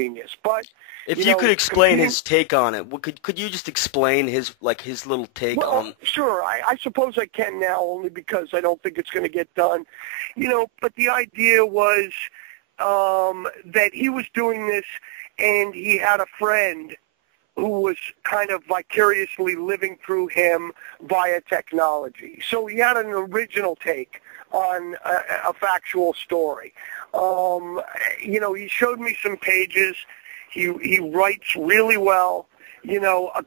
genius. But If you could explain his take on it, could you just explain his little take on? Sure. I suppose I can now, only because I don't think it's going to get done. But the idea was that he was doing this, and he had a friend who was kind of vicariously living through him via technology. So he had an original take on a factual story. He showed me some pages. He writes really well. A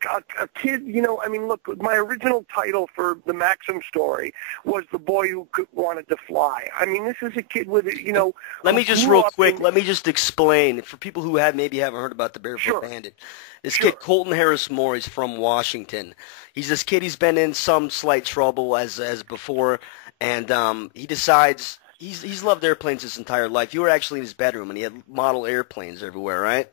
kid, look, my original title for the Maxim story was The Boy Who Wanted to Fly. I mean, this is a kid with, Let me just let me just explain, for people who maybe haven't heard about the Barefoot Bandit. This kid, Colton Harris Moore, he's from Washington. He's this kid, he's been in some slight trouble as before, and he decides, he's loved airplanes his entire life. You were actually in his bedroom, and he had model airplanes everywhere, right?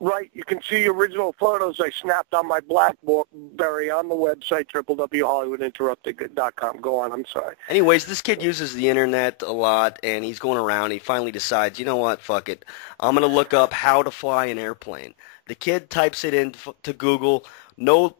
Right. You can see original photos I snapped on my BlackBerry on the website, www.hollywoodinterrupted.com. Go on. I'm sorry. Anyways, this kid uses the Internet a lot, and he's going around. He finally decides, you know what, fuck it. I'm going to look up how to fly an airplane. The kid types it into Google. No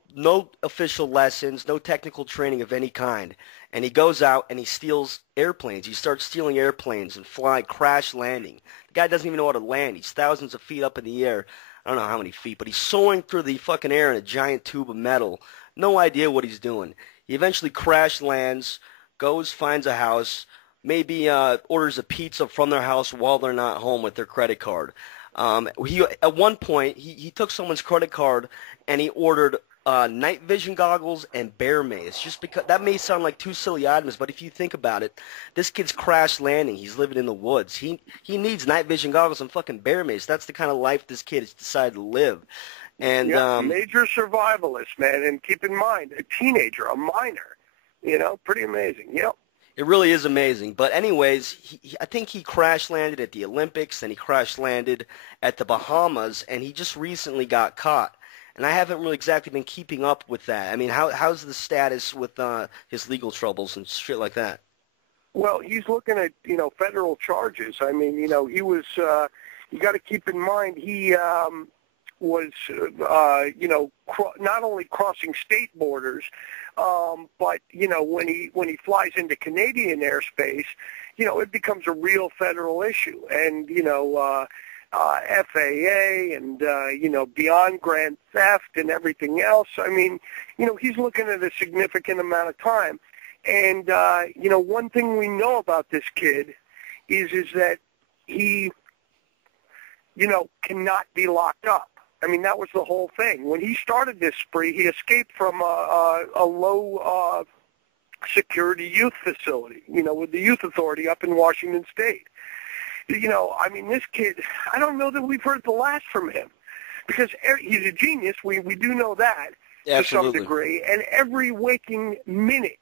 official lessons, no technical training of any kind. And he goes out and he steals airplanes. He starts stealing airplanes and crash landing. The guy doesn't even know how to land. He's thousands of feet up in the air. I don't know how many feet, but he's soaring through the fucking air in a giant tube of metal. No idea what he's doing. He eventually crash lands, finds a house, maybe orders a pizza from their house while they're not home with their credit card. At one point, he took someone's credit card and he ordered night vision goggles and bear mace, just because that may sound like two silly items, but if you think about it, this kid's crash landing. He's living in the woods. He needs night vision goggles and fucking bear mace. That's the kind of life this kid has decided to live. And major survivalist, man. And keep in mind, a teenager, a minor. Pretty amazing. Yep. It really is amazing. But anyways, I think he crash landed at the Olympics, and he crash landed at the Bahamas, and he just recently got caught. And I haven't really exactly been keeping up with that. I mean, how's the status with his legal troubles and shit like that? Well, he's looking at, federal charges. I mean, he was, you got to keep in mind, he was, not only crossing state borders, but, when he flies into Canadian airspace, it becomes a real federal issue. And, FAA and, beyond grand theft and everything else. I mean, he's looking at a significant amount of time. And, one thing we know about this kid is that he, cannot be locked up. I mean, that was the whole thing. When he started this spree, he escaped from a low security youth facility, with the youth authority up in Washington State. I mean, this kid, I don't know that we've heard the last from him, because he's a genius. We do know that to some degree. And every waking minute,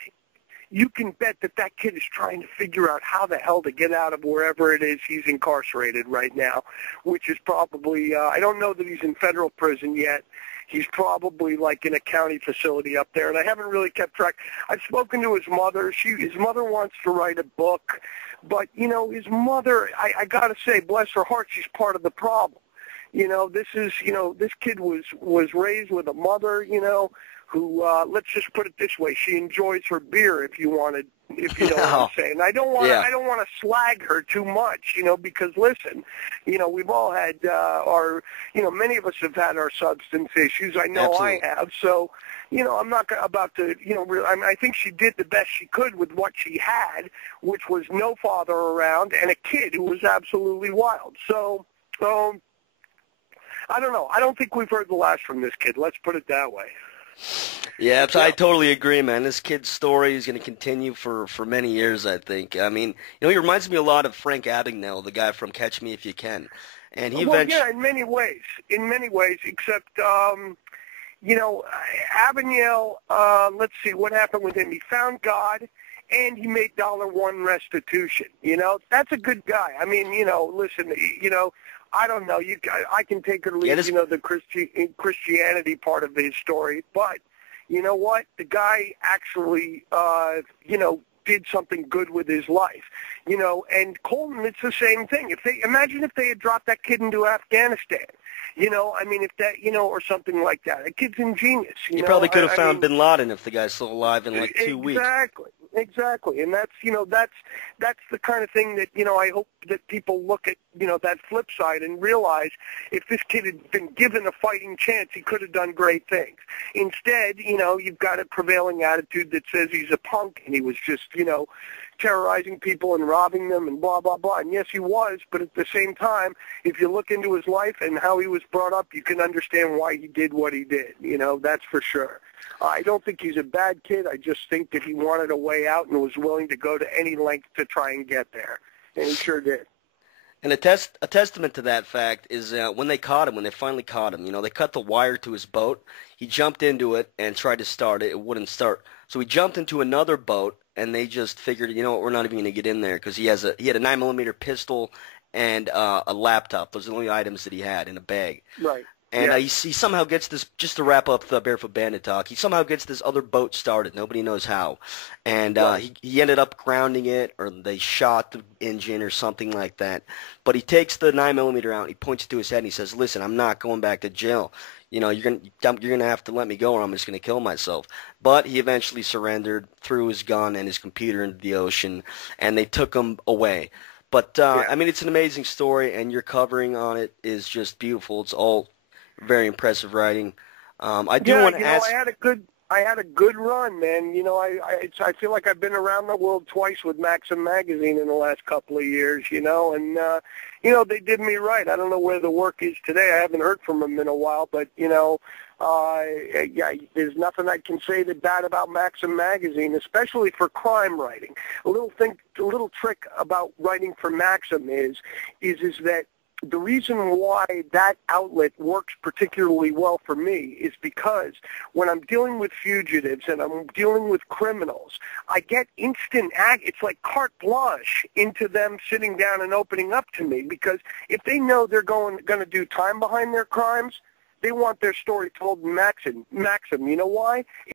you can bet that kid is trying to figure out how the hell to get out of wherever it is he's incarcerated right now, which is probably, I don't know that he's in federal prison yet. He's probably like in a county facility up there, and I haven't really kept track. I've spoken to his mother. His mother wants to write a book, but, his mother, I got to say, bless her heart, she's part of the problem. This kid was raised with a mother, who, let's just put it this way, she enjoys her beer, if you know what I'm saying. I don't want to slag her too much, because listen, we've all had many of us have had our substance issues. I know I have. So, I'm not about to, I think she did the best she could with what she had, which was no father around and a kid who was absolutely wild. So, I don't know. I don't think we've heard the last from this kid. Let's put it that way. Yeah, I totally agree, man. This kid's story is going to continue for many years, I think. I mean, he reminds me a lot of Frank Abagnale, the guy from Catch Me If You Can. And he yeah, in many ways, except, Abagnale, let's see, what happened with him? He found God, and he made $1 restitution. That's a good guy. I mean, listen, I don't know. I can take or leave, the Christianity part of his story. But you know what? The guy actually, did something good with his life, you know. And Colton, it's the same thing. Imagine if they had dropped that kid into Afghanistan, you know. I mean, if that, you know, or something like that. A kid's ingenious. You probably could have I found mean, Bin Laden if the guy's still alive in like 2 weeks. Exactly, and that's, you know, that's the kind of thing that, you know, I hope that people look at, you know, that flip side and realize if this kid had been given a fighting chance, he could have done great things. Instead, you know, you've got a prevailing attitude that says he's a punk and he was just, you know, terrorizing people and robbing them and blah, blah, blah. And yes, he was, but at the same time, if you look into his life and how he was brought up, you can understand why he did what he did. You know, that's for sure. I don't think he's a bad kid. I just think that he wanted a way out and was willing to go to any length to try and get there. And he sure did. And a testament to that fact is when they finally caught him, you know, they cut the wire to his boat. He jumped into it and tried to start it. It wouldn't start. So he jumped into another boat, and they just figured, you know what, we're not even going to get in there because he had a 9mm pistol and a laptop. Those are the only items that he had in a bag. Right. And he somehow gets this, just to wrap up the Barefoot Bandit talk, he somehow gets this other boat started. Nobody knows how. And he ended up grounding it, or they shot the engine or something like that. But he takes the 9mm out, and he points it to his head, and he says, listen, I'm not going back to jail. You know, you're gonna have to let me go, or I'm just gonna kill myself. But he eventually surrendered, threw his gun and his computer into the ocean, and they took him away. But I mean, it's an amazing story, and your covering on it is just beautiful. It's all very impressive writing. I do want to ask. I had a good run, man. You know, I feel like I've been around the world twice with Maxim magazine in the last couple of years. You know, and you know, they did me right. I don't know where the work is today. I haven't heard from them in a while, but you know, there's nothing I can say that bad about Maxim magazine, especially for crime writing. A little trick about writing for Maxim is that the reason why that outlet works particularly well for me is because when I'm dealing with fugitives and I'm dealing with criminals, I get instant it's like carte blanche into them sitting down and opening up to me, because if they know they're going to do time behind their crimes, they want their story told in Maxim. You know why?